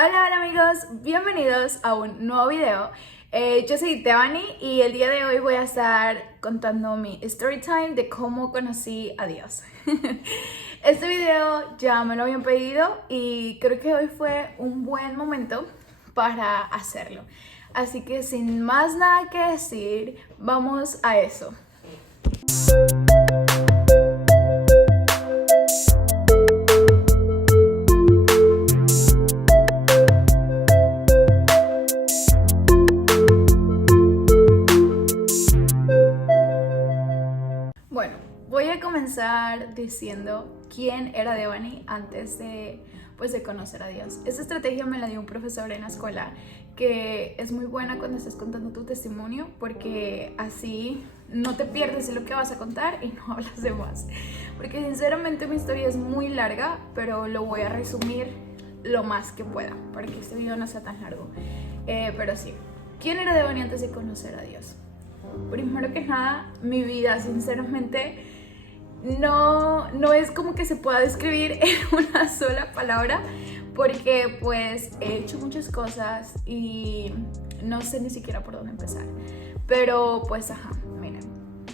Hola amigos, bienvenidos a un nuevo video. Yo soy Devani y el día de hoy voy a estar contando mi story time de cómo conocí a Dios. Este video ya me lo habían pedido y creo que hoy fue un buen momento para hacerlo. Así que sin más nada que decir, vamos a eso. Bueno, voy a comenzar diciendo quién era Devani antes de conocer a Dios. Esta estrategia me la dio un profesor en la escuela que es muy buena cuando estás contando tu testimonio porque así no te pierdes en lo que vas a contar y no hablas de más. Porque sinceramente mi historia es muy larga, pero lo voy a resumir lo más que pueda para que este video no sea tan largo. Pero sí, ¿quién era Devani antes de conocer a Dios? Primero que nada, mi vida sinceramente no es como que se pueda describir en una sola palabra porque pues he hecho muchas cosas y no sé ni siquiera por dónde empezar. Pero pues miren,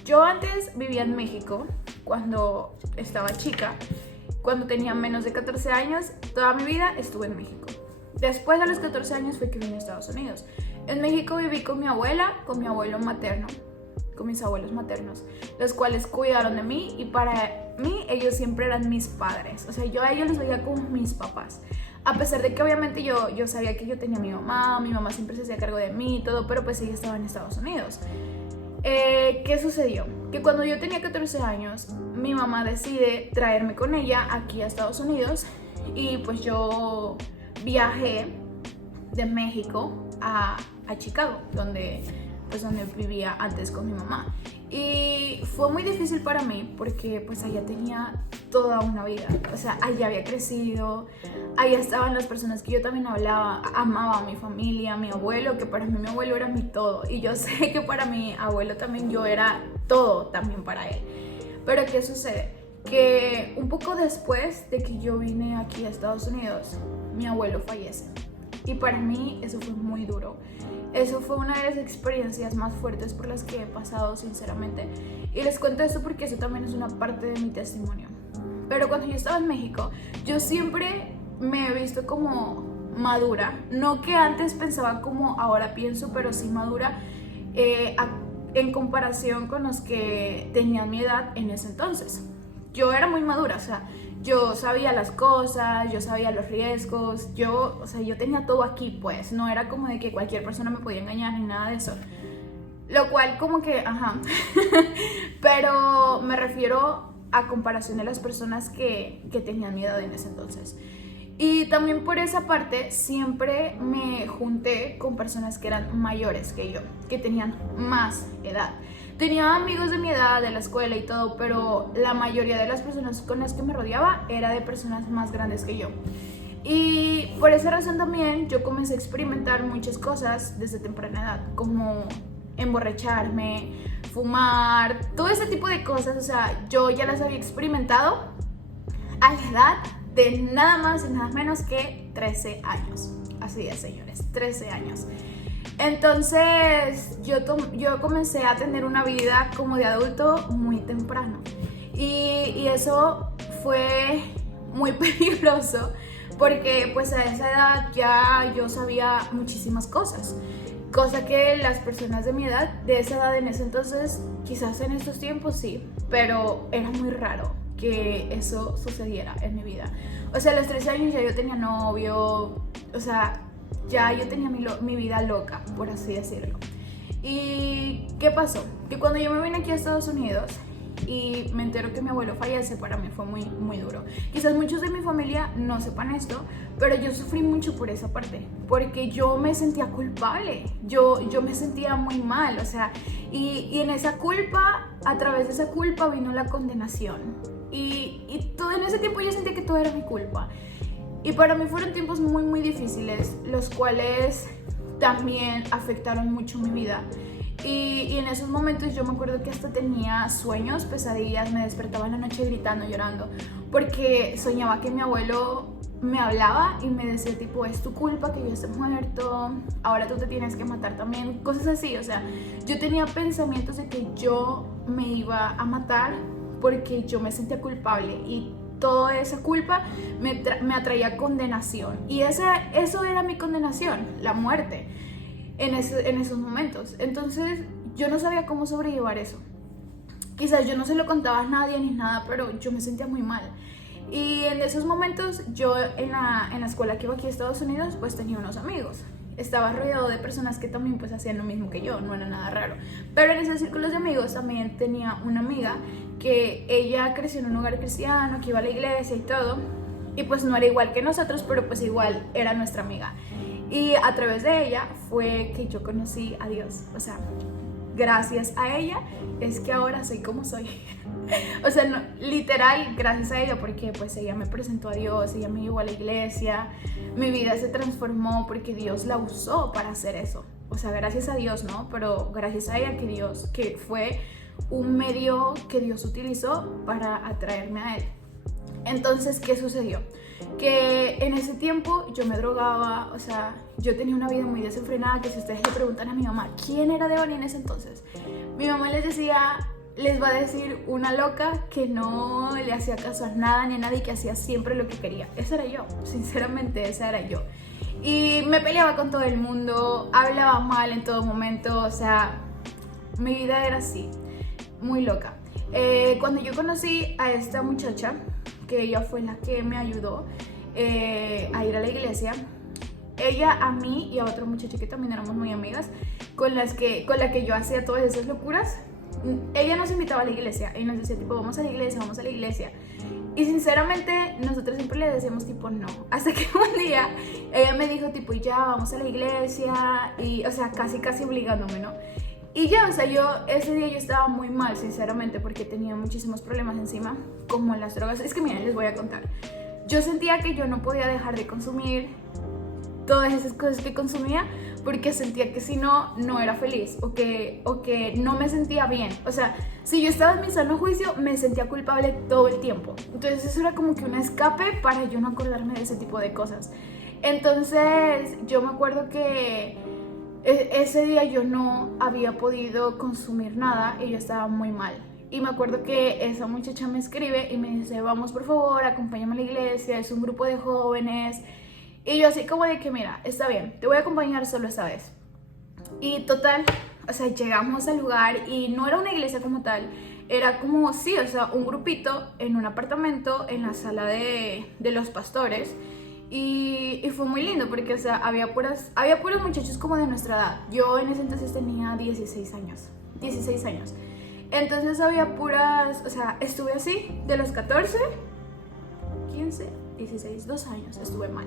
yo antes vivía en México cuando estaba chica, cuando tenía menos de 14 años, toda mi vida estuve en México. Después a los 14 años fue que vine a Estados Unidos. En México viví con mi abuela, con mi abuelo materno, con mis abuelos maternos, los cuales cuidaron de mí y para mí ellos siempre eran mis padres. O sea, yo a ellos los veía como mis papás. A pesar de que obviamente yo sabía que yo tenía a mi mamá siempre se hacía cargo de mí y todo, pero pues ella estaba en Estados Unidos. ¿Qué sucedió? Que cuando yo tenía 14 años, mi mamá decide traerme con ella aquí a Estados Unidos y pues yo viajé de México a Chicago, donde vivía antes con mi mamá. Y fue muy difícil para mí porque pues allá tenía toda una vida. O sea, allá había crecido, allá estaban las personas que yo también hablaba, amaba a mi familia, a mi abuelo, que para mí mi abuelo era mi todo. Y yo sé que para mi abuelo también yo era todo también para él. Pero ¿qué sucede? Que un poco después de que yo vine aquí a Estados Unidos, mi abuelo fallece. Y para mí eso fue muy duro. Eso fue una de las experiencias más fuertes por las que he pasado, sinceramente. Y les cuento esto porque eso también es una parte de mi testimonio. Pero cuando yo estaba en México, yo siempre me he visto como madura. No que antes pensaba como ahora pienso, pero sí madura en comparación con los que tenían mi edad en ese entonces. Yo era muy madura, o sea, yo sabía las cosas, yo sabía los riesgos, yo tenía todo aquí, pues, no era como de que cualquier persona me podía engañar ni nada de eso. Lo cual como que, pero me refiero a comparación de las personas que tenían mi edad en ese entonces. Y también por esa parte siempre me junté con personas que eran mayores que yo, que tenían más edad. Tenía amigos de mi edad, de la escuela y todo, pero la mayoría de las personas con las que me rodeaba era de personas más grandes que yo. Y por esa razón también yo comencé a experimentar muchas cosas desde temprana edad, como emborracharme, fumar, todo ese tipo de cosas. O sea, yo ya las había experimentado a la edad de nada más y nada menos que 13 años. Así es, señores, 13 años. Entonces yo comencé a tener una vida como de adulto muy temprano y eso fue muy peligroso porque pues a esa edad ya yo sabía muchísimas cosas, cosa que las personas de mi edad, de esa edad en ese entonces, quizás en estos tiempos sí, pero era muy raro que eso sucediera en mi vida. O sea, a los 13 años ya yo tenía novio, o sea, ya yo tenía mi vida loca, por así decirlo. ¿Y qué pasó? Que cuando yo me vine aquí a Estados Unidos y me entero que mi abuelo fallece, para mí fue muy, muy duro. Quizás muchos de mi familia no sepan esto, pero yo sufrí mucho por esa parte, porque yo me sentía culpable, yo me sentía muy mal, o sea, y en esa culpa, a través de esa culpa vino la condenación. Y todo en ese tiempo yo sentía que todo era mi culpa. Y para mí fueron tiempos muy, muy difíciles, los cuales también afectaron mucho mi vida. Y en esos momentos yo me acuerdo que hasta tenía sueños, pesadillas, me despertaba en la noche gritando, llorando, porque soñaba que mi abuelo me hablaba y me decía tipo, es tu culpa que yo esté muerto, ahora tú te tienes que matar también, cosas así. O sea, yo tenía pensamientos de que yo me iba a matar porque yo me sentía culpable, y toda esa culpa me atraía condenación, y eso era mi condenación, la muerte, en esos momentos. Entonces yo no sabía cómo sobrellevar eso. Quizás yo no se lo contaba a nadie ni nada, pero yo me sentía muy mal. Y en esos momentos yo en la escuela que iba aquí a Estados Unidos, pues tenía unos amigos. Estaba rodeado de personas que también pues hacían lo mismo que yo, no era nada raro. Pero en esos círculos de amigos también tenía una amiga que ella creció en un hogar cristiano, que iba a la iglesia y todo. Y pues no era igual que nosotros, pero pues igual era nuestra amiga. Y a través de ella fue que yo conocí a Dios. O sea, gracias a ella es que ahora soy como soy. O sea, no, literal, gracias a ella, porque pues ella me presentó a Dios, ella me llevó a la iglesia, mi vida se transformó porque Dios la usó para hacer eso. O sea, gracias a Dios, ¿no? Pero gracias a ella que fue un medio que Dios utilizó para atraerme a Él. Entonces, ¿qué sucedió? Que en ese tiempo yo me drogaba, o sea, yo tenía una vida muy desenfrenada, que si ustedes le preguntan a mi mamá quién era Devani en ese entonces, mi mamá les va a decir una loca que no le hacía caso a nada ni a nadie, que hacía siempre lo que quería. Esa era yo, sinceramente, esa era yo. Y me peleaba con todo el mundo, hablaba mal en todo momento, o sea, mi vida era así, muy loca. Cuando yo conocí a esta muchacha, que ella fue la que me ayudó a ir a la iglesia, ella a mí y a otra muchacha que también éramos muy amigas, con la que yo hacía todas esas locuras, ella nos invitaba a la iglesia y nos decía tipo, vamos a la iglesia, vamos a la iglesia. Y sinceramente nosotros siempre le decíamos tipo no, hasta que un día ella me dijo tipo, ya vamos a la iglesia, y o sea, casi obligándome, ¿no? Y ya, o sea, ese día yo estaba muy mal, sinceramente, porque tenía muchísimos problemas encima, como las drogas. Es que miren, les voy a contar. Yo sentía que yo no podía dejar de consumir todas esas cosas que consumía, porque sentía que si no, no era feliz, o que no me sentía bien. O sea, si yo estaba en mi sano juicio, me sentía culpable todo el tiempo. Entonces eso era como que un escape para yo no acordarme de ese tipo de cosas. Entonces yo me acuerdo que ese día yo no había podido consumir nada y yo estaba muy mal. Y me acuerdo que esa muchacha me escribe y me dice, vamos por favor, acompáñame a la iglesia, es un grupo de jóvenes. Y yo así como de que mira, está bien, te voy a acompañar solo esta vez. Y total, o sea, llegamos al lugar y no era una iglesia como tal, era como, sí, o sea, un grupito en un apartamento en la sala de los pastores. Y fue muy lindo porque, o sea, había puros muchachos como de nuestra edad. Yo en ese entonces tenía 16 años. Entonces había puras, o sea, estuve así de los 14, 15, 16, 2 años estuve mal.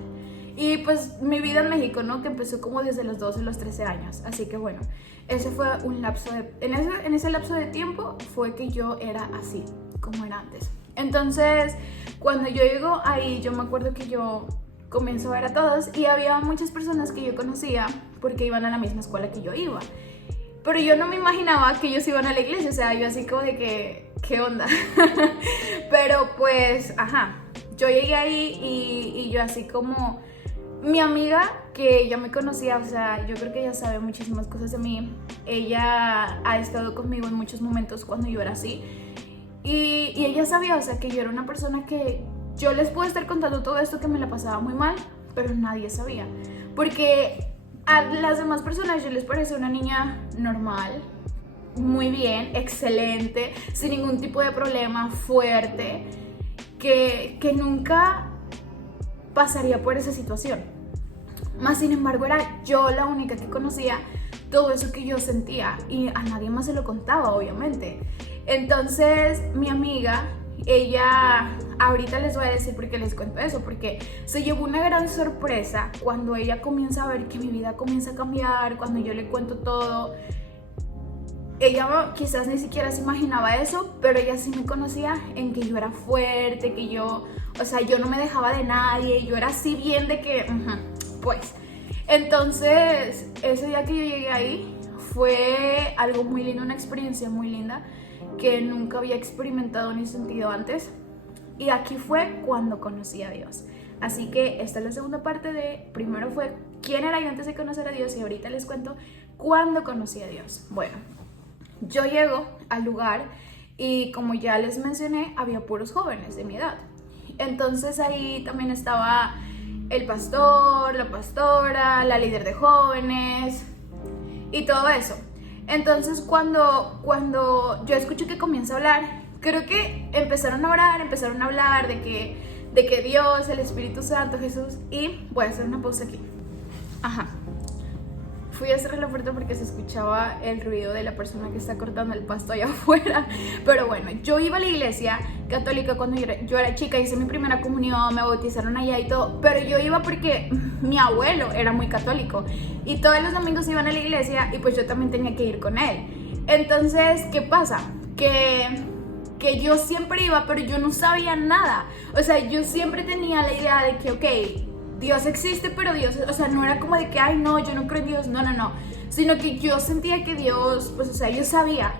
Y pues mi vida en México, ¿no? Que empezó como desde los 12, los 13 años. Así que bueno, ese fue un lapso en ese lapso de tiempo fue que yo era así, como era antes. Entonces, cuando yo llego ahí, yo me acuerdo que yo comienzo a ver a todos y había muchas personas que yo conocía porque iban a la misma escuela que yo iba. Pero yo no me imaginaba que ellos iban a la iglesia, o sea, yo así como de que, ¿qué onda? Pero pues, ajá, yo llegué ahí y yo así como, mi amiga que ya me conocía, o sea, yo creo que ella sabe muchísimas cosas de mí, ella ha estado conmigo en muchos momentos cuando yo era así, y ella sabía, o sea, que yo era una persona que yo les puedo estar contando todo esto que me la pasaba muy mal, pero nadie sabía, porque a las demás personas yo les parecía una niña normal, muy bien, excelente, sin ningún tipo de problema, fuerte, que nunca pasaría por esa situación. Más sin embargo era yo la única que conocía todo eso que yo sentía y a nadie más se lo contaba, obviamente. Entonces mi amiga, ella, ahorita les voy a decir por qué les cuento eso, porque se llevó una gran sorpresa cuando ella comienza a ver que mi vida comienza a cambiar, cuando yo le cuento todo. Ella quizás ni siquiera se imaginaba eso, pero ella sí me conocía en que yo era fuerte, que yo, o sea, yo no me dejaba de nadie, yo era así bien de que, pues. Entonces, ese día que yo llegué ahí fue algo muy lindo, una experiencia muy linda que nunca había experimentado ni sentido antes. Y aquí fue cuando conocí a Dios. Así que esta es la segunda parte de, primero fue quién era yo antes de conocer a Dios y ahorita les cuento cuándo conocí a Dios. Bueno, yo llego al lugar y como ya les mencioné, había puros jóvenes de mi edad. Entonces ahí también estaba el pastor, la pastora, la líder de jóvenes y todo eso. Entonces cuando yo escucho que comienza a hablar, creo que empezaron a orar, empezaron a hablar de que Dios, el Espíritu Santo, Jesús, y voy a hacer una pausa aquí. Ajá. Fui a cerrar la puerta porque se escuchaba el ruido de la persona que está cortando el pasto allá afuera. Pero bueno, yo iba a la iglesia católica cuando yo era chica, hice mi primera comunión, me bautizaron allá y todo. Pero yo iba porque mi abuelo era muy católico y todos los domingos iban a la iglesia y pues yo también tenía que ir con él. Entonces, ¿qué pasa? Que yo siempre iba, pero yo no sabía nada. O sea, yo siempre tenía la idea de que, ok, Dios existe, pero Dios, o sea, no era como de que, ay, no, yo no creo en Dios, no, sino que yo sentía que Dios, pues, o sea, yo sabía,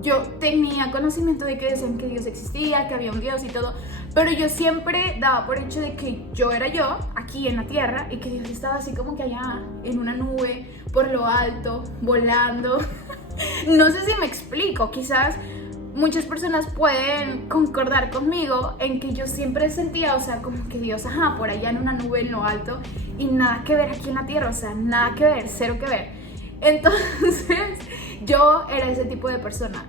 yo tenía conocimiento de que decían que Dios existía, que había un Dios y todo, pero yo siempre daba por hecho de que yo era yo, aquí en la tierra, y que Dios estaba así como que allá, en una nube, por lo alto, volando. No sé si me explico, quizás muchas personas pueden concordar conmigo en que yo siempre sentía, o sea, como que Dios, ajá, por allá en una nube en lo alto y nada que ver aquí en la tierra, o sea, nada que ver, cero que ver. Entonces, yo era ese tipo de persona.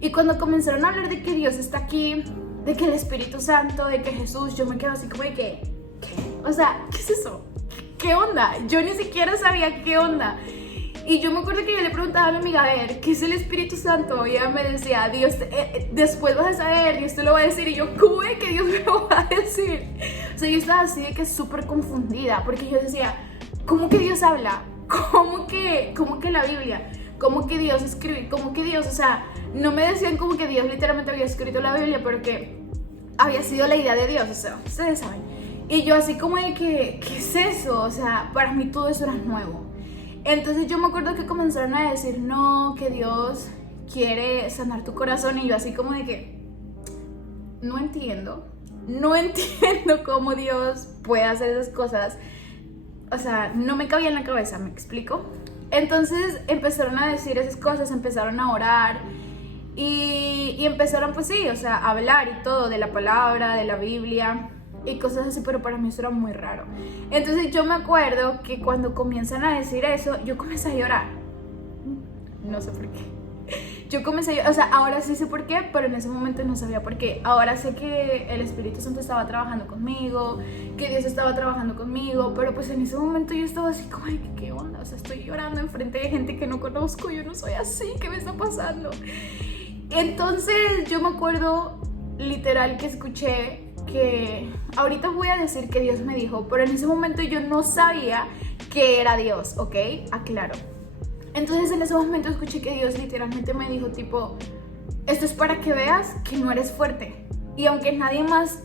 Y cuando comenzaron a hablar de que Dios está aquí, de que el Espíritu Santo, de que Jesús, yo me quedo así como de que, ¿qué? O sea, ¿qué es eso? ¿Qué onda? Yo ni siquiera sabía qué onda. Y yo me acuerdo que yo le preguntaba a mi amiga, a ver, ¿qué es el Espíritu Santo? Y ella me decía, Dios, después vas a saber, Dios te lo va a decir. Y yo, ¿cómo es que Dios me lo va a decir? O sea, yo estaba así de que súper confundida, porque yo decía, ¿cómo que Dios habla? ¿Cómo que la Biblia? ¿Cómo que Dios escribe? ¿Cómo que Dios? O sea, no me decían como que Dios literalmente había escrito la Biblia, pero que había sido la idea de Dios, o sea, ustedes saben. Y yo así como de que, ¿qué es eso? O sea, para mí todo eso era nuevo. Entonces yo me acuerdo que comenzaron a decir, no, que Dios quiere sanar tu corazón. Y yo así como de que, no entiendo cómo Dios puede hacer esas cosas. O sea, no me cabía en la cabeza, ¿me explico? Entonces empezaron a decir esas cosas, empezaron a orar y empezaron pues sí, o sea, a hablar y todo de la palabra, de la Biblia y cosas así, pero para mí eso era muy raro. Entonces yo me acuerdo que cuando comienzan a decir eso, yo comencé a llorar. No sé por qué. Yo comencé a llorar, o sea, ahora sí sé por qué, pero en ese momento no sabía por qué. Ahora sé que el Espíritu Santo estaba trabajando conmigo, que Dios estaba trabajando conmigo, pero pues en ese momento yo estaba así como, ay, ¿qué onda? O sea, estoy llorando enfrente de gente que no conozco, yo no soy así, ¿qué me está pasando? Entonces yo me acuerdo literal que escuché que ahorita voy a decir que Dios me dijo, pero en ese momento yo no sabía que era Dios, ¿ok? Aclaro. Entonces en ese momento escuché que Dios literalmente me dijo tipo, esto es para que veas que no eres fuerte. Y aunque nadie más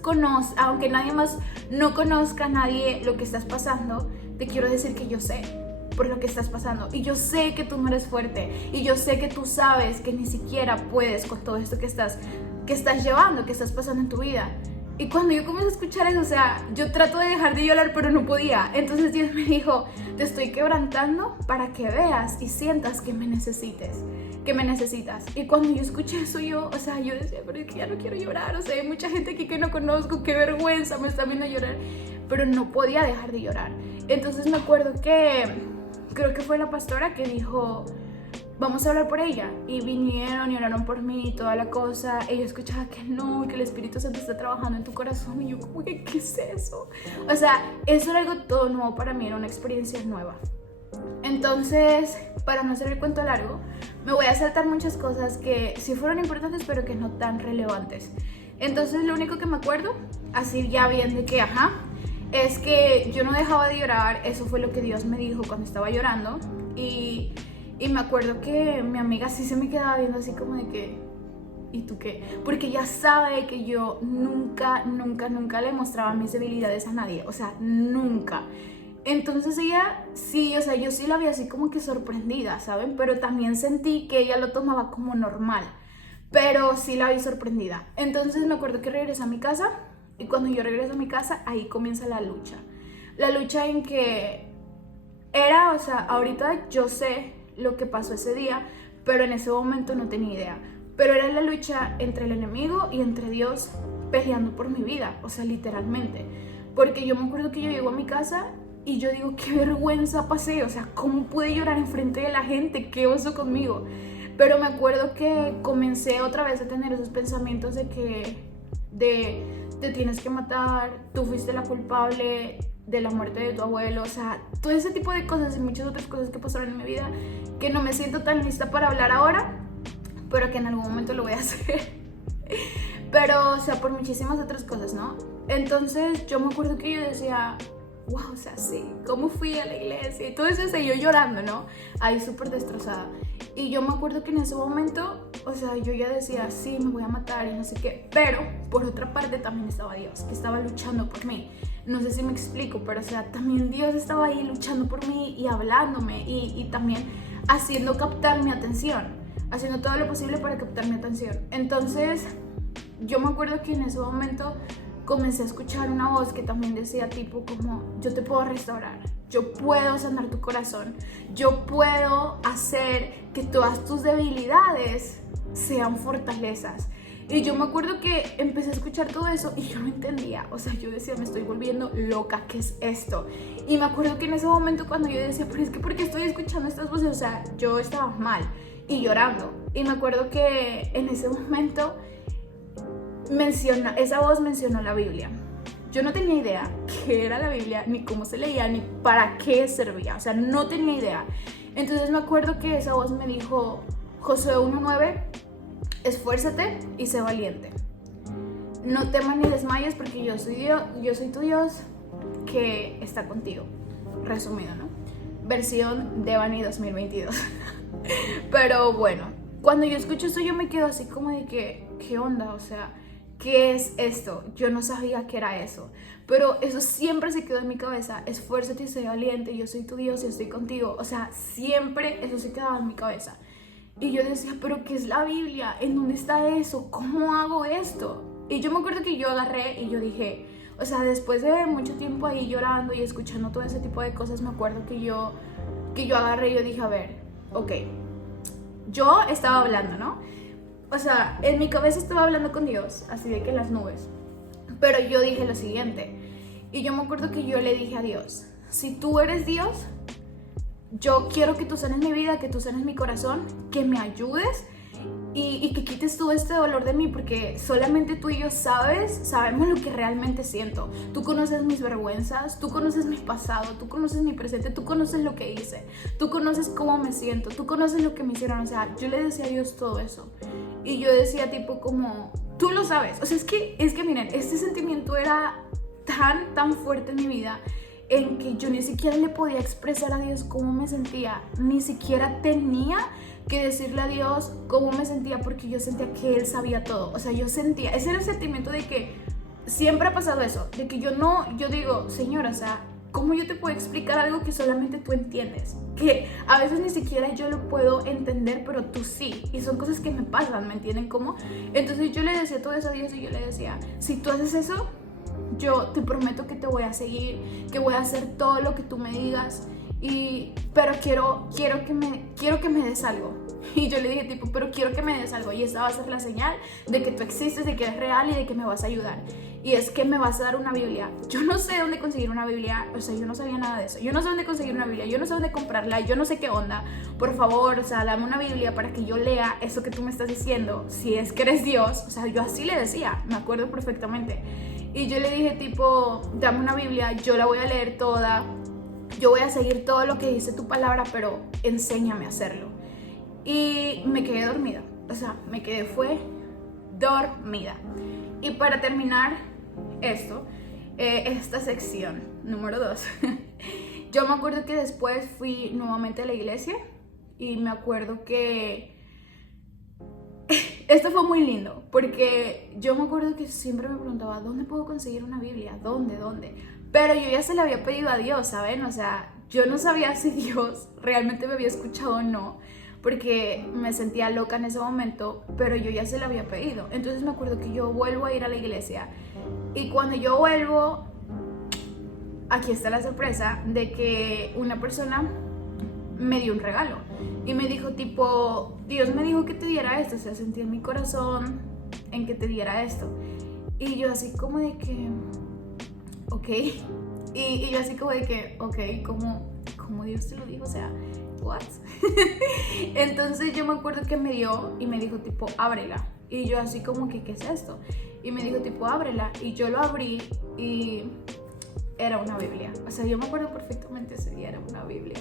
no conozca a nadie lo que estás pasando, te quiero decir que yo sé por lo que estás pasando. Y yo sé que tú no eres fuerte. Y yo sé que tú sabes que ni siquiera puedes con todo esto que estás llevando, que estás pasando en tu vida. Y cuando yo comencé a escuchar eso, o sea, yo trato de dejar de llorar, pero no podía. Entonces Dios me dijo, te estoy quebrantando para que veas y sientas que me necesitas. Y cuando yo escuché eso, yo decía, pero es que ya no quiero llorar. O sea, hay mucha gente aquí que no conozco, qué vergüenza, me está viendo llorar. Pero no podía dejar de llorar. Entonces me acuerdo que, creo que fue la pastora que dijo, vamos a hablar por ella. Y vinieron y oraron por mí y toda la cosa. Y yo escuchaba que no, que el Espíritu Santo está trabajando en tu corazón. Y yo como que, ¿qué es eso? O sea, eso era algo todo nuevo para mí, era una experiencia nueva. Entonces, para no hacer el cuento largo, me voy a saltar muchas cosas que sí fueron importantes, pero que no tan relevantes. Entonces, lo único que me acuerdo, así ya bien de que, es que yo no dejaba de llorar. Eso fue lo que Dios me dijo cuando estaba llorando. Y me acuerdo que mi amiga sí se me quedaba viendo así como de que, ¿y tú qué? Porque ella sabe que yo nunca le mostraba mis debilidades a nadie, o sea, nunca. Entonces ella sí, o sea, yo sí la vi así como que sorprendida, ¿saben? Pero también sentí que ella lo tomaba como normal, pero sí la vi sorprendida. Entonces me acuerdo que regresé a mi casa Y cuando yo regreso a mi casa, ahí comienza la lucha. La lucha en que era, o sea, ahorita yo sé lo que pasó ese día, pero en ese momento no tenía idea. Pero era la lucha entre el enemigo y entre Dios peleando por mi vida, o sea, literalmente. Porque yo me acuerdo que yo llego a mi casa y yo digo, qué vergüenza pasé, o sea, ¿cómo pude llorar enfrente de la gente? ¿Qué oso conmigo? Pero me acuerdo que comencé otra vez a tener esos pensamientos de que te tienes que matar, tú fuiste la culpable de la muerte de tu abuelo, o sea, todo ese tipo de cosas y muchas otras cosas que pasaron en mi vida que no me siento tan lista para hablar ahora, pero que en algún momento lo voy a hacer. Pero, o sea, por muchísimas otras cosas, ¿no? Entonces yo me acuerdo que yo decía, wow, o sea, sí, ¿cómo fui a la iglesia? Y todo eso, yo llorando, ¿no? Ahí súper destrozada. Y yo me acuerdo que en ese momento, o sea, yo ya decía, sí, me voy a matar y no sé qué. Pero, por otra parte, también estaba Dios, que estaba luchando por mí. No sé si me explico, pero, o sea, también Dios estaba ahí luchando por mí y hablándome y también haciendo captar mi atención, haciendo todo lo posible para captar mi atención. Entonces, yo me acuerdo que en ese momento comencé a escuchar una voz que también decía tipo como, yo te puedo restaurar, yo puedo sanar tu corazón, yo puedo hacer que todas tus debilidades sean fortalezas. Y yo me acuerdo que empecé a escuchar todo eso y yo no entendía, o sea, yo decía, me estoy volviendo loca, ¿qué es esto? Y me acuerdo que en ese momento cuando yo decía, pero es que ¿por qué estoy escuchando estas voces? O sea, yo estaba mal y llorando. Y me acuerdo que en ese momento esa voz mencionó la Biblia. Yo no tenía idea qué era la Biblia, ni cómo se leía, ni para qué servía. O sea, no tenía idea. Entonces me acuerdo que esa voz me dijo, Josué 1:9, esfuérzate y sé valiente. No temas ni desmayes porque yo soy tu Dios que está contigo. Resumido, ¿no? Versión Devani 2022. Pero bueno, cuando yo escucho esto yo me quedo así como de que, ¿qué onda? O sea, ¿qué es esto? Yo no sabía que era eso, pero eso siempre se quedó en mi cabeza. Esfuérzate y sé valiente, yo soy tu Dios y estoy contigo. O sea, siempre eso se quedaba en mi cabeza. Y yo decía, ¿pero qué es la Biblia? ¿En dónde está eso? ¿Cómo hago esto? Y yo me acuerdo que yo agarré y yo dije, o sea, después de mucho tiempo ahí llorando y escuchando todo ese tipo de cosas, me acuerdo que yo agarré y yo dije, a ver, ok, yo estaba hablando, ¿no? O sea, en mi cabeza estaba hablando con Dios, así de que en las nubes. Pero yo dije lo siguiente, y yo me acuerdo que yo le dije a Dios, si tú eres Dios, yo quiero que tú sanes mi vida, que tú sanes mi corazón, que me ayudes y que quites todo este dolor de mí, porque solamente tú y yo sabemos lo que realmente siento. Tú conoces mis vergüenzas, tú conoces mi pasado, tú conoces mi presente, tú conoces lo que hice, tú conoces cómo me siento, tú conoces lo que me hicieron. O sea, yo le decía a Dios todo eso. Y yo decía tipo como, tú lo sabes. O sea, es que miren, este sentimiento era tan fuerte en mi vida, en que yo ni siquiera le podía expresar a Dios cómo me sentía, ni siquiera tenía que decirle a Dios cómo me sentía, porque yo sentía que Él sabía todo. O sea, yo sentía, ese era el sentimiento de que siempre ha pasado eso, de que yo digo, Señor, o sea, ¿cómo yo te puedo explicar algo que solamente tú entiendes? Que a veces ni siquiera yo lo puedo entender, pero tú sí. Y son cosas que me pasan, ¿me entienden cómo? Entonces yo le decía todo eso a Dios y yo le decía, si tú haces eso, yo te prometo que te voy a seguir, que voy a hacer todo lo que tú me digas, pero quiero que me des algo. Y yo le dije tipo, pero quiero que me des algo, y esa va a ser la señal de que tú existes, de que eres real y de que me vas a ayudar. Y es que me vas a dar una Biblia. Yo no sé dónde conseguir una Biblia, o sea, yo no sabía nada de eso. Yo no sé dónde conseguir una Biblia, yo no sé dónde comprarla, yo no sé qué onda. Por favor, o sea, dame una Biblia para que yo lea eso que tú me estás diciendo, si es que eres Dios. O sea, yo así le decía, me acuerdo perfectamente. Y yo le dije tipo, dame una Biblia, yo la voy a leer toda, yo voy a seguir todo lo que dice tu palabra, pero enséñame a hacerlo. Y me quedé dormida, o sea, fue dormida. Y para terminar esta sección número 2, yo me acuerdo que después fui nuevamente a la iglesia y me acuerdo que esto fue muy lindo, porque yo me acuerdo que siempre me preguntaba, ¿dónde puedo conseguir una Biblia? ¿Dónde? Pero yo ya se la había pedido a Dios, ¿saben? O sea, yo no sabía si Dios realmente me había escuchado o no, porque me sentía loca en ese momento, pero yo ya se lo había pedido. Entonces me acuerdo que yo vuelvo a ir a la iglesia y cuando yo vuelvo, aquí está la sorpresa de que una persona me dio un regalo y me dijo tipo, Dios me dijo que te diera esto, o sea, sentí en mi corazón en que te diera esto. Y yo así como de que, ok, y yo así como de que, ok, ¿cómo Dios te lo dijo? O sea, what? Entonces yo me acuerdo que me dio y me dijo tipo, ábrela. Y yo así como que, ¿qué es esto? Y me dijo tipo, ábrela. Y yo lo abrí y era una Biblia. O sea, yo me acuerdo perfectamente ese día, era una Biblia.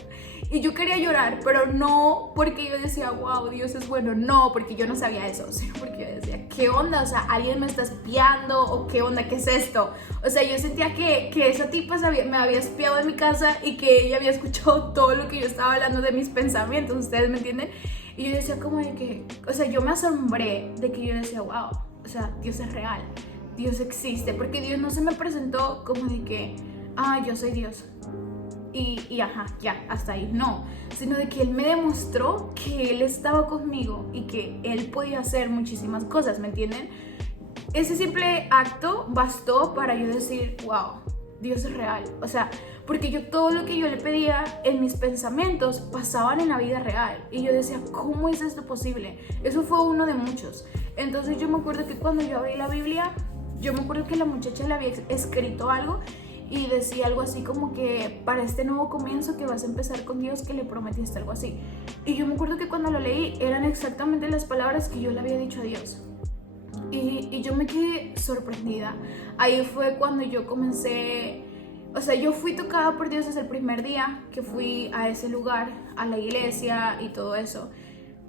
Y yo quería llorar, pero no porque yo decía, wow, Dios es bueno. No, porque yo no sabía eso, sino porque yo decía, ¿qué onda? O sea, ¿alguien me está espiando? ¿O qué onda? ¿Qué es esto? O sea, yo sentía que esa tipa me había espiado en mi casa y que ella había escuchado todo lo que yo estaba hablando de mis pensamientos, ¿ustedes me entienden? Y yo decía como de que, o sea, yo me asombré de que yo decía, wow, o sea, Dios es real. Dios existe, porque Dios no se me presentó como de que, yo soy Dios y ajá, ya, hasta ahí, no, sino de que Él me demostró que Él estaba conmigo y que Él podía hacer muchísimas cosas, ¿me entienden? Ese simple acto bastó para yo decir, wow, Dios es real, o sea, porque yo todo lo que yo le pedía en mis pensamientos pasaban en la vida real y yo decía, ¿cómo es esto posible? Eso fue uno de muchos. Entonces yo me acuerdo que cuando yo abrí la Biblia, yo me acuerdo que la muchacha le había escrito algo y decía algo así como que para este nuevo comienzo que vas a empezar con Dios, que le prometiste, algo así. Y yo me acuerdo que cuando lo leí eran exactamente las palabras que yo le había dicho a Dios. Y yo me quedé sorprendida. Ahí fue cuando yo comencé, o sea, yo fui tocada por Dios desde el primer día que fui a ese lugar, a la iglesia y todo eso.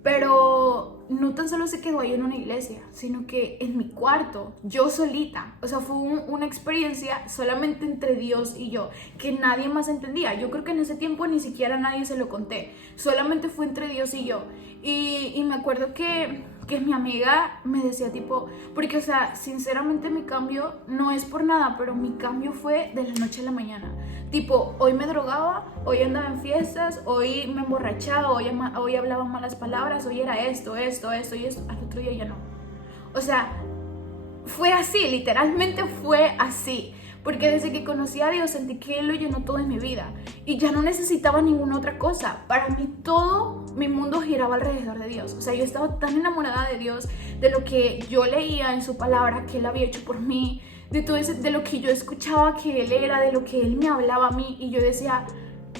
Pero no tan solo se quedó ahí en una iglesia, sino que en mi cuarto, yo solita. O sea, fue una experiencia solamente entre Dios y yo, que nadie más entendía. Yo creo que en ese tiempo ni siquiera a nadie se lo conté. Solamente fue entre Dios y yo. Y me acuerdo que mi amiga me decía tipo, porque o sea, sinceramente mi cambio no es por nada, pero mi cambio fue de la noche a la mañana. Tipo, hoy me drogaba, hoy andaba en fiestas, hoy me emborrachaba, hoy hablaba malas palabras, hoy era esto, y esto, al otro día ya no. O sea, fue así, literalmente fue así. Porque desde que conocí a Dios sentí que Él lo llenó todo en mi vida y ya no necesitaba ninguna otra cosa. Para mí todo mi mundo giraba alrededor de Dios. O sea, yo estaba tan enamorada de Dios, de lo que yo leía en su palabra, que Él había hecho por mí, de todo ese, de lo que yo escuchaba que Él era, de lo que Él me hablaba a mí, y yo decía,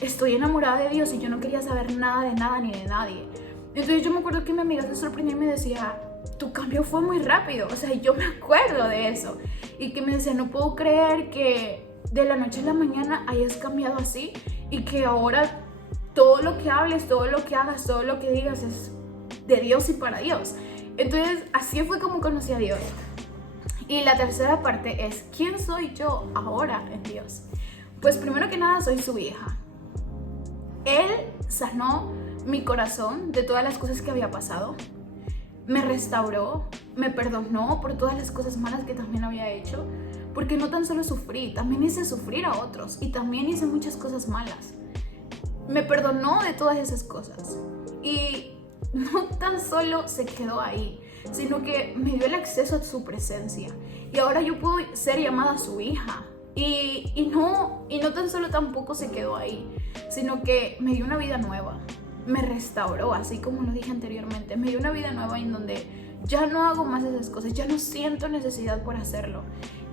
estoy enamorada de Dios y yo no quería saber nada de nada ni de nadie. Entonces yo me acuerdo que mi amiga se sorprendió y me decía, tu cambio fue muy rápido. O sea, yo me acuerdo de eso. Y que me decía, no puedo creer que de la noche a la mañana hayas cambiado así y que ahora todo lo que hables, todo lo que hagas, todo lo que digas es de Dios y para Dios. Entonces así fue como conocí a Dios. Y la tercera parte es, ¿quién soy yo ahora en Dios? Pues primero que nada soy su hija. Él sanó mi corazón de todas las cosas que había pasado. Me restauró, me perdonó por todas las cosas malas que también había hecho. Porque no tan solo sufrí, también hice sufrir a otros y también hice muchas cosas malas. Me perdonó de todas esas cosas. Y no tan solo se quedó ahí, sino que me dio el acceso a su presencia. Y ahora yo puedo ser llamada su hija. Y no tan solo tampoco se quedó ahí, sino que me dio una vida nueva. Me restauró, así como lo dije anteriormente. Me dio una vida nueva en donde ya no hago más esas cosas, ya no siento necesidad por hacerlo.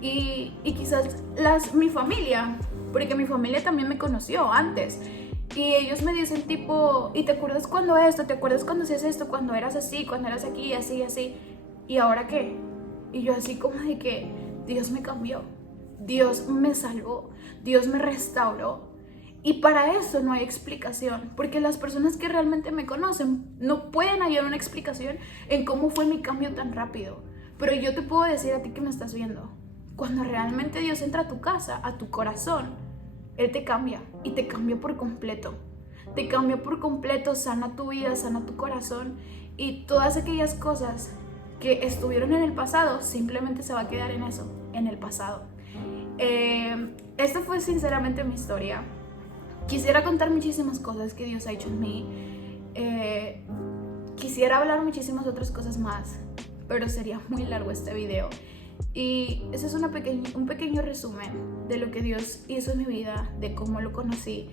Y quizás mi familia, porque mi familia también me conoció antes. Y ellos me dicen tipo, ¿y te acuerdas cuando esto? ¿Te acuerdas cuando hacías esto? Cuando eras así, cuando eras aquí, así, así. ¿Y ahora qué? Y yo así como de que Dios me cambió, Dios me salvó, Dios me restauró. Y para eso no hay explicación, porque las personas que realmente me conocen no pueden hallar una explicación en cómo fue mi cambio tan rápido. Pero yo te puedo decir a ti que me estás viendo, cuando realmente Dios entra a tu casa, a tu corazón, Él te cambia y te cambia por completo. Te cambia por completo, sana tu vida, sana tu corazón y todas aquellas cosas que estuvieron en el pasado simplemente se va a quedar en eso, en el pasado. Esta fue sinceramente mi historia. Quisiera contar muchísimas cosas que Dios ha hecho en mí, quisiera hablar muchísimas otras cosas más, pero sería muy largo este video. Y ese es un pequeño resumen de lo que Dios hizo en mi vida, de cómo lo conocí,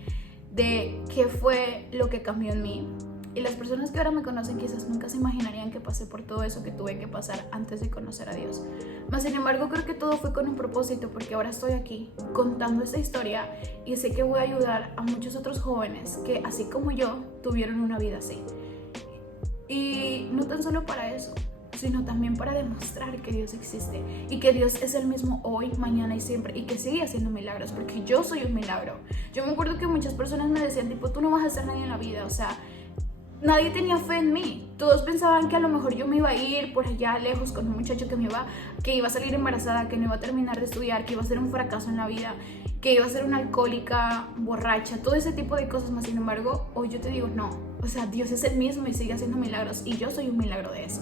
de qué fue lo que cambió en mí. Y las personas que ahora me conocen quizás nunca se imaginarían que pasé por todo eso que tuve que pasar antes de conocer a Dios. Mas sin embargo creo que todo fue con un propósito, porque ahora estoy aquí contando esta historia y sé que voy a ayudar a muchos otros jóvenes que así como yo tuvieron una vida así. Y no tan solo para eso, sino también para demostrar que Dios existe y que Dios es el mismo hoy, mañana y siempre, y que sigue haciendo milagros, porque yo soy un milagro. Yo me acuerdo que muchas personas me decían tipo, tú no vas a ser nadie en la vida, o sea, nadie tenía fe en mí. Todos pensaban que a lo mejor yo me iba a ir por allá lejos con un muchacho que iba a salir embarazada, que no iba a terminar de estudiar, que iba a ser un fracaso en la vida, que iba a ser una alcohólica, borracha, todo ese tipo de cosas. Más sin embargo, hoy yo te digo no, o sea, Dios es el mismo y sigue haciendo milagros, y yo soy un milagro de eso.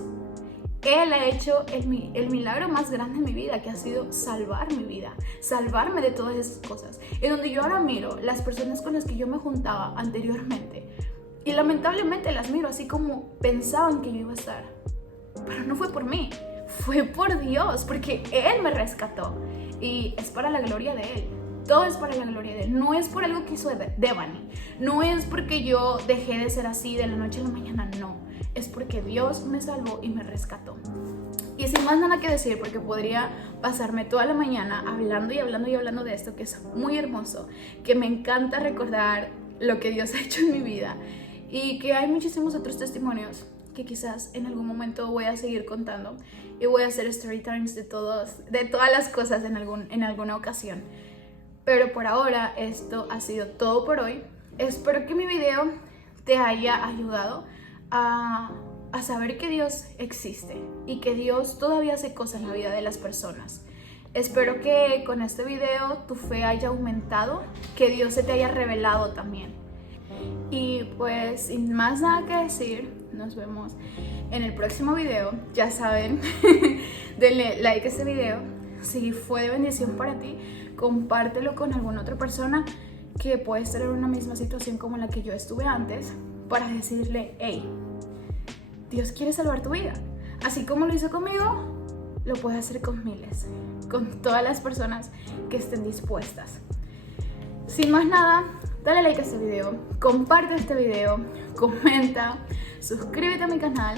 Él ha hecho el milagro más grande en mi vida, que ha sido salvar mi vida, salvarme de todas esas cosas. En donde yo ahora miro las personas con las que yo me juntaba anteriormente, y lamentablemente las miro así como pensaban que yo iba a estar. Pero no fue por mí, fue por Dios, porque Él me rescató. Y es para la gloria de Él. Todo es para la gloria de Él. No es por algo que hizo Devani. No es porque yo dejé de ser así de la noche a la mañana, no. Es porque Dios me salvó y me rescató. Y sin más nada que decir, porque podría pasarme toda la mañana hablando y hablando y hablando de esto, que es muy hermoso, que me encanta recordar lo que Dios ha hecho en mi vida. Y que hay muchísimos otros testimonios que quizás en algún momento voy a seguir contando. Y voy a hacer story times de todas las cosas en alguna ocasión. Pero por ahora esto ha sido todo por hoy. Espero que mi video te haya ayudado a saber que Dios existe y que Dios todavía hace cosas en la vida de las personas. Espero que con este video tu fe haya aumentado, que Dios se te haya revelado también. Y pues sin más nada que decir, nos vemos en el próximo video. Ya saben, denle like a este video. Si fue de bendición para ti, compártelo con alguna otra persona que puede estar en una misma situación como la que yo estuve antes, para decirle, hey, Dios quiere salvar tu vida. Así como lo hizo conmigo, lo puede hacer con miles, con todas las personas que estén dispuestas. Sin más nada, dale like a este video, comparte este video, comenta, suscríbete a mi canal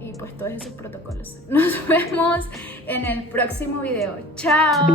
y pues todos esos protocolos. Nos vemos en el próximo video. ¡Chao!